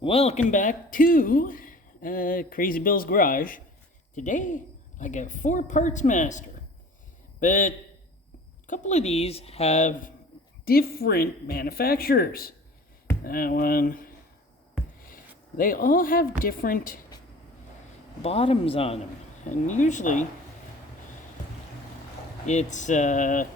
Welcome back to Crazy Bill's Garage. Today I got 4 Parts Master, but a couple of these have different manufacturers. That one, they all have different bottoms on them, and usually it's Champ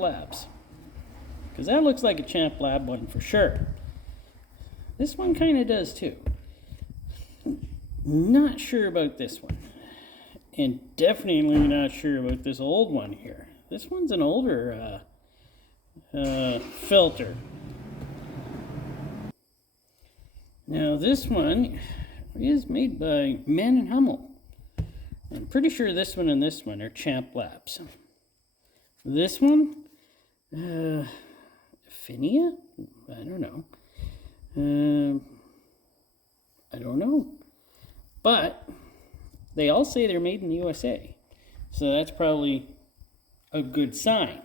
Labs, because that looks like a Champ Lab one for sure. This one kind of does too. Not sure about this one. And definitely not sure about this old one here. This one's an older filter. Now this one is made by Man and Hummel. I'm pretty sure this one and this one are Champ Labs. This one, Finia? I don't know. I don't know. But they all say they're made in the USA. So that's probably a good sign.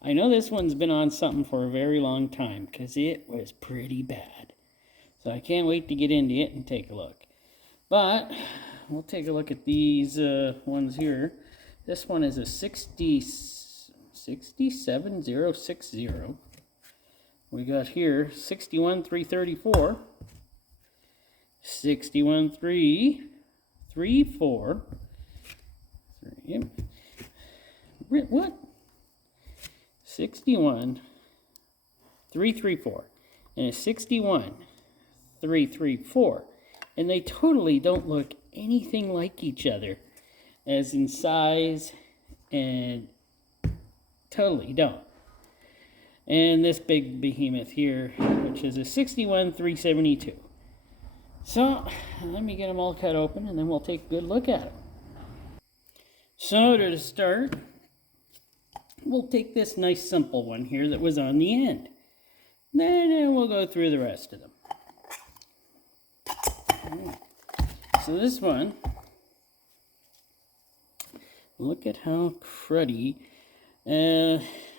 I know this one's been on something for a very long time because it was pretty bad. So I can't wait to get into it and take a look. But we'll take a look at these ones here. This one is a 67060. We got here 61334, 61334, what? 61334 and a 61334, and they totally don't look anything like each other, as in size, and totally don't. And this big behemoth here, which is a 61372. So, let me get them all cut open and then we'll take a good look at them. So, to start, we'll take this nice simple one here that was on the end. Then we'll go through the rest of them. So this one, look at how cruddy.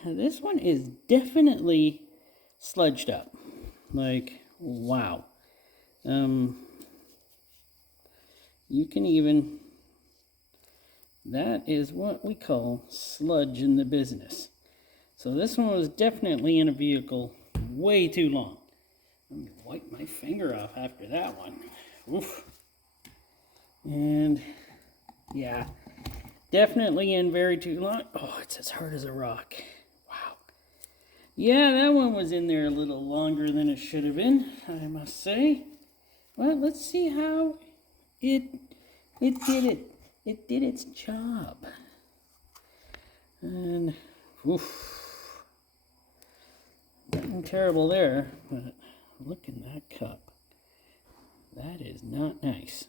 This one is definitely sludged up. Like, wow. You can even, that is what we call sludge in the business. So this one was definitely in a vehicle way too long. Let me wipe my finger off after that one. Oof. And yeah, definitely in very too long. Oh, it's as hard as a rock. Wow. Yeah, that one was in there a little longer than it should have been, I must say. Well, let's see how it did it. It did its job. And, oof. Nothing terrible there, but look in that cup. That is not nice.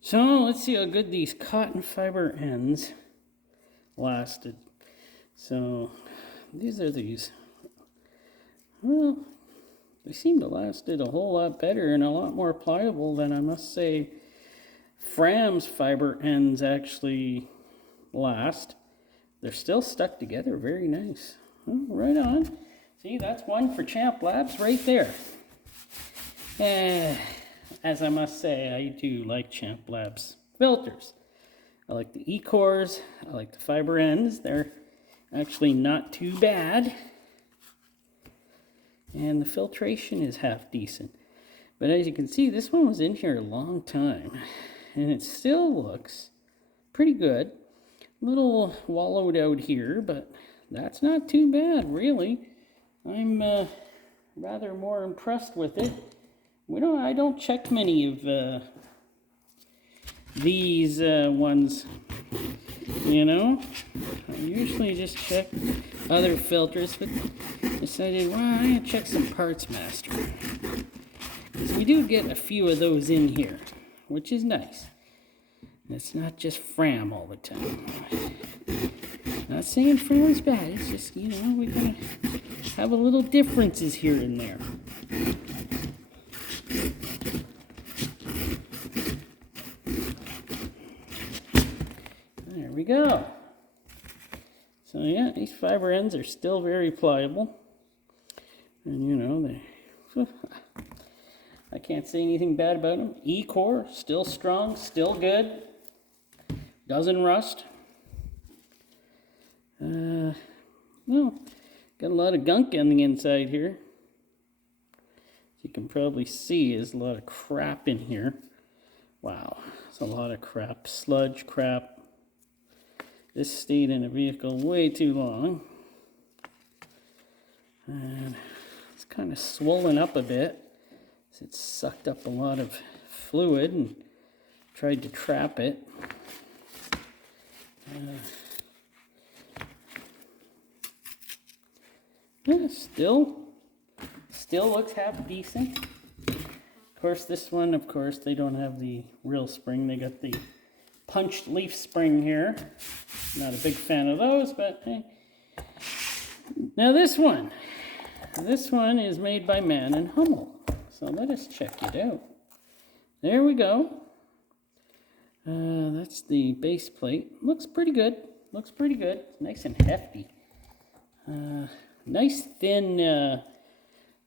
So let's see how good these cotton fiber ends lasted. So these are these. Well, they seem to lasted a whole lot better and a lot more pliable than, I must say, Fram's fiber ends actually last. They're still stuck together very nice. Oh, right on. See, that's one for Champ Labs right there. As I must say, I do like Champ Labs filters. I like the E-cores. I like the fiber ends. They're actually not too bad. And the filtration is half decent. But as you can see, this one was in here a long time. And it still looks pretty good. A little wallowed out here, but that's not too bad, really. I'm rather more impressed with it. I don't check many of these ones, you know. I usually just check other filters, but decided, well, I'm going to check some Parts Master. Because we do get a few of those in here, which is nice. It's not just Fram all the time. Not saying Fram's bad, it's just, you know, we're going to have a little differences here and there. There we go. So yeah, these fiber ends are still very pliable. And you know, I can't say anything bad about them. E-core, still strong, still good. Doesn't rust. Well, got a lot of gunk on the inside here. As you can probably see, there's a lot of crap in here. Wow, it's a lot of crap. Sludge crap. This stayed in a vehicle way too long. And it's kind of swollen up a bit. So it's sucked up a lot of fluid and tried to trap it. Yeah, still looks half decent. Of course, this one, they don't have the real spring. They got the punched leaf spring here. Not a big fan of those, but hey. Now this one is made by Man & Hummel. So let us check it out. There we go. That's the base plate. Looks pretty good. Nice and hefty. Nice thin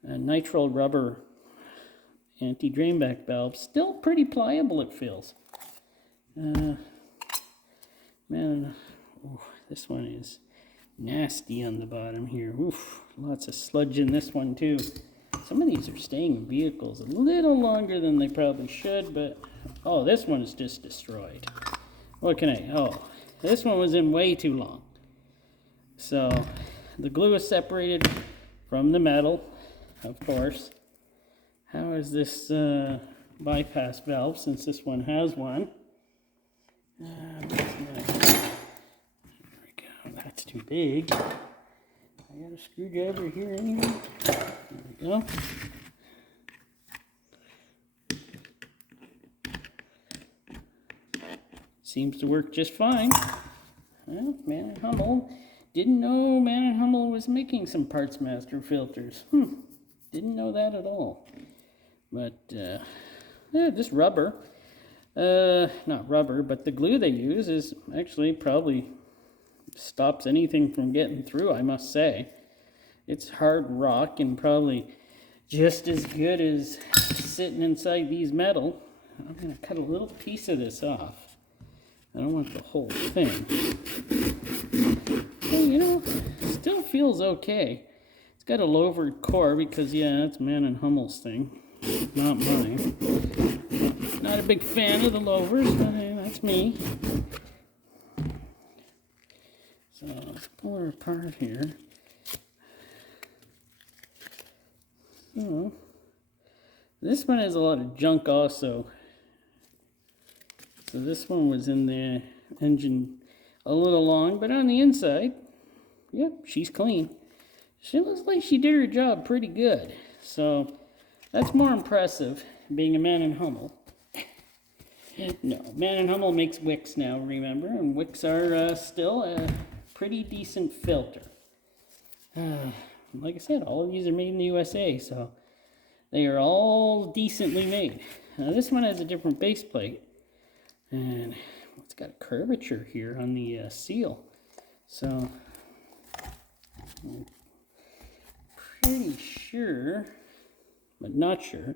nitrile rubber anti-drainback valve. Still pretty pliable, it feels. Man, this one is nasty on the bottom here. Oof, lots of sludge in this one too. Some of these are staying in vehicles a little longer than they probably should, but oh, this one is just destroyed. What can this one was in way too long. So the glue is separated from the metal, of course. How is this bypass valve, since this one has one? There we go. That's too big. I got a screwdriver here anyway. There we go. Seems to work just fine. Well, Man & Hummel. Didn't know Man & Hummel was making some Parts Master filters. Didn't know that at all. But, yeah, this rubber. Not rubber, but the glue they use is actually probably stops anything from getting through, I must say. It's hard rock and probably just as good as sitting inside these metal. I'm going to cut a little piece of this off. I don't want the whole thing. Well, you know, still feels okay. It's got a lowered core because, yeah, that's Man & Hummel's thing, not mine. Not a big fan of the louvers, but hey, that's me. So let's pull her apart here. So this one has a lot of junk also. So this one was in the engine a little long, but on the inside, yep, she's clean. She looks like she did her job pretty good. So that's more impressive, being a Man & Hummel. No, Man & Hummel makes wicks now, remember, and wicks are still a pretty decent filter. Like I said, all of these are made in the USA, so they are all decently made. Now this one has a different base plate, and it's got a curvature here on the seal. So I'm pretty sure, but not sure,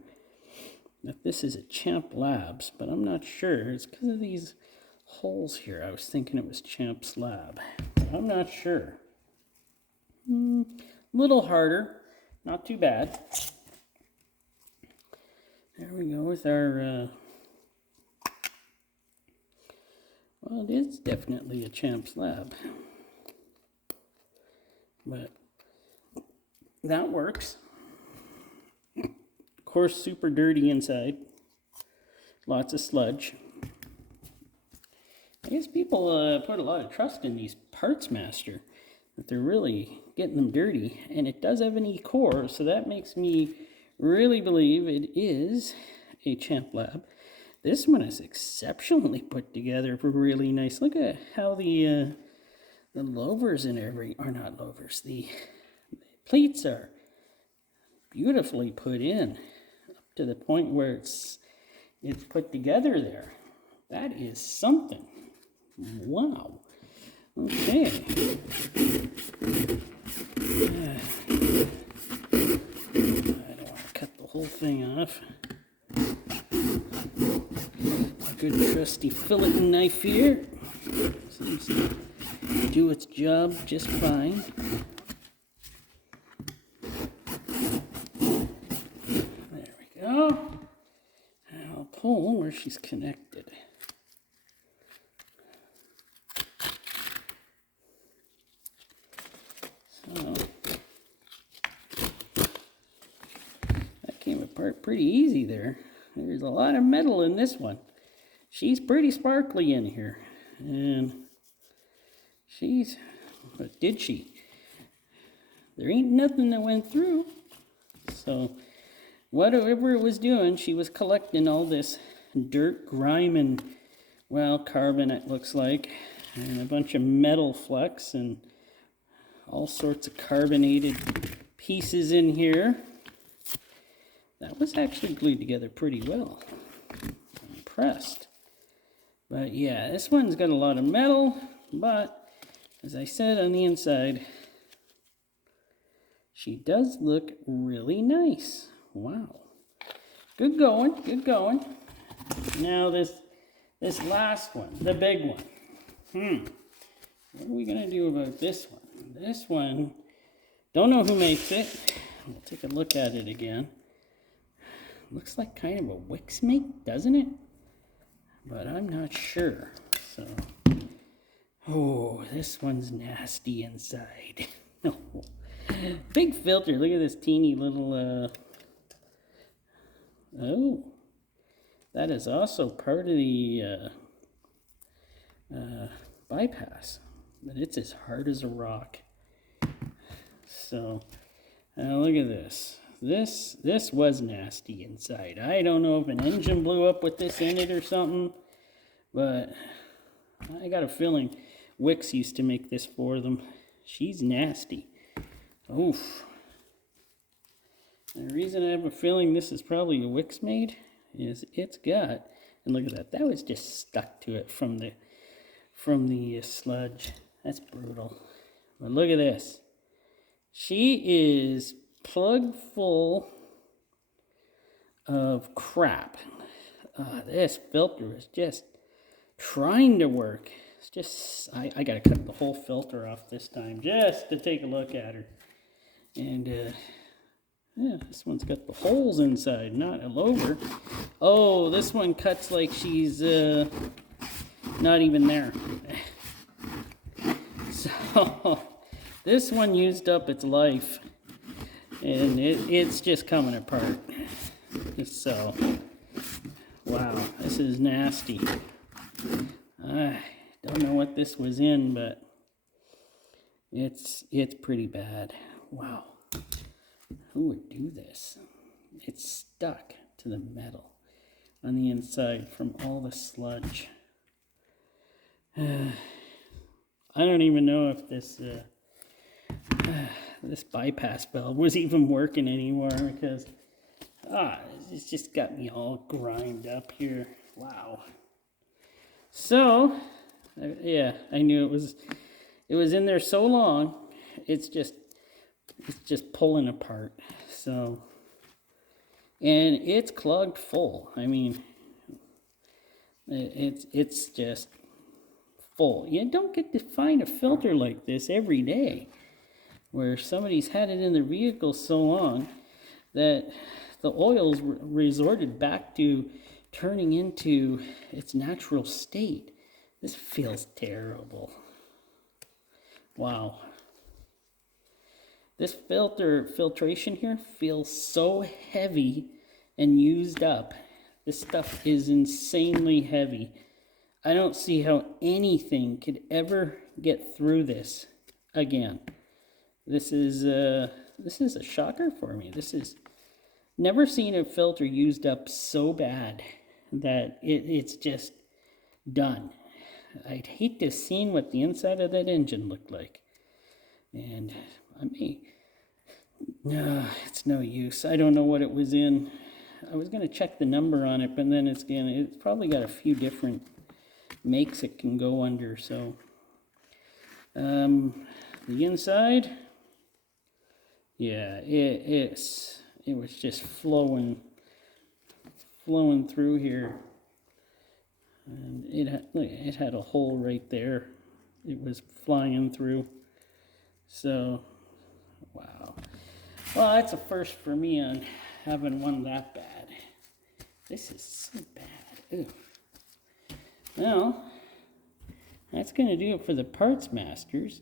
that this is a Champ Labs, but I'm not sure. It's because of these holes here. I was thinking it was Champ's Lab, but I'm not sure. A little harder, not too bad. There we go with our, well, it is definitely a Champ's Lab, but that works. Of course, super dirty inside, lots of sludge. I guess people put a lot of trust in these Parts Master, that they're really getting them dirty, and it does have an E-core, so that makes me really believe it is a Champ Lab. This one is exceptionally put together, really nice. Look at how the louvers and or not louvers, the plates are beautifully put in, up to the point where it's put together there. That is something. Wow. Okay. I don't want to cut the whole thing off. A good trusty fillet knife here. Seems to do its job just fine. There we go. And I'll pull where she's connected. So that came apart pretty easy there. There's a lot of metal in this one. She's pretty sparkly in here. And what did she? There ain't nothing that went through. So whatever it was doing, she was collecting all this dirt, grime, and, well, carbon it looks like, and a bunch of metal flecks and all sorts of carbonated pieces in here. That was actually glued together pretty well. I'm impressed. But yeah, this one's got a lot of metal, but as I said on the inside, she does look really nice. Wow. Good going, good going. Now this last one, the big one. What are we gonna do about this one? This one, don't know who makes it. We'll take a look at it again. Looks like kind of a Wixmate, doesn't it? But I'm not sure. So, oh, this one's nasty inside. Big filter. Look at this teeny little. Oh, that is also part of the bypass, but it's as hard as a rock. So, look at this. This was nasty inside. I don't know if an engine blew up with this in it or something, but I got a feeling Wix used to make this for them. She's nasty. Oof. And the reason I have a feeling this is probably a Wixmate is it's got, and look at that, that was just stuck to it from the sludge. That's brutal. But look at this. She is plugged full of crap. This filter is just trying to work. It's just, I gotta cut the whole filter off this time just to take a look at her. And yeah, this one's got the holes inside, not all over. Oh, this one cuts like she's not even there. So this one used up its life, and it's just coming apart. So, wow, this is nasty. I don't know what this was in, but it's pretty bad. Wow. Who would do this? It's stuck to the metal on the inside from all the sludge. I don't even know if this this bypass valve was even working anymore because it's just got me all grimed up here. Wow. So yeah, I knew it was in there so long. It's just pulling apart. So, and it's clogged full. I mean, it's just full. You don't get to find a filter like this every day, where somebody's had it in their vehicle so long that the oil's resorted back to turning into its natural state. This feels terrible. Wow. This filtration here feels so heavy and used up. This stuff is insanely heavy. I don't see how anything could ever get through this again. This is a shocker for me. This is never seen a filter used up so bad that it's just done. I'd hate to have seen what the inside of that engine looked like. And I mean, no, it's no use. I don't know what it was in. I was going to check the number on it, but then it's probably got a few different makes it can go under. So The inside, yeah, it was just flowing through here, and it had a hole right there. It was flying through. So, wow. Well, that's a first for me on having one that bad. This is so bad. Ew. Well, that's going to do it for the Parts Masters.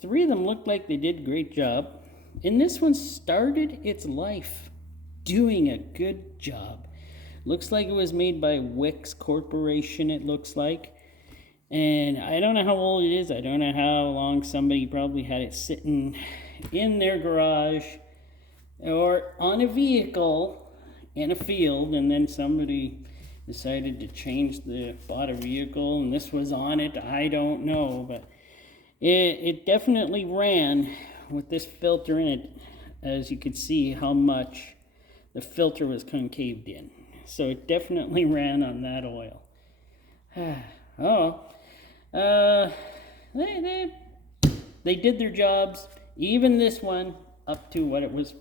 3 of them looked like they did a great job. And this one started its life doing a good job. Looks like it was made by Wix Corporation, it looks like. And I don't know how old it is. I don't know how long somebody probably had it sitting in their garage or on a vehicle in a field, and then somebody decided to bought a vehicle and this was on it. I don't know, but it definitely ran with this filter in it. As you could see how much the filter was concaved in. So it definitely ran on that oil. They did their jobs, even this one, up to what it was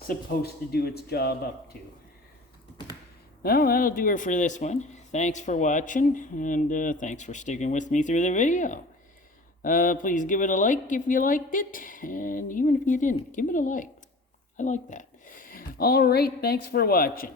supposed to do its job up to. Well, that'll do it for this one. Thanks for watching, and thanks for sticking with me through the video. Please give it a like if you liked it, and even if you didn't, give it a like. I like that. All right, thanks for watching.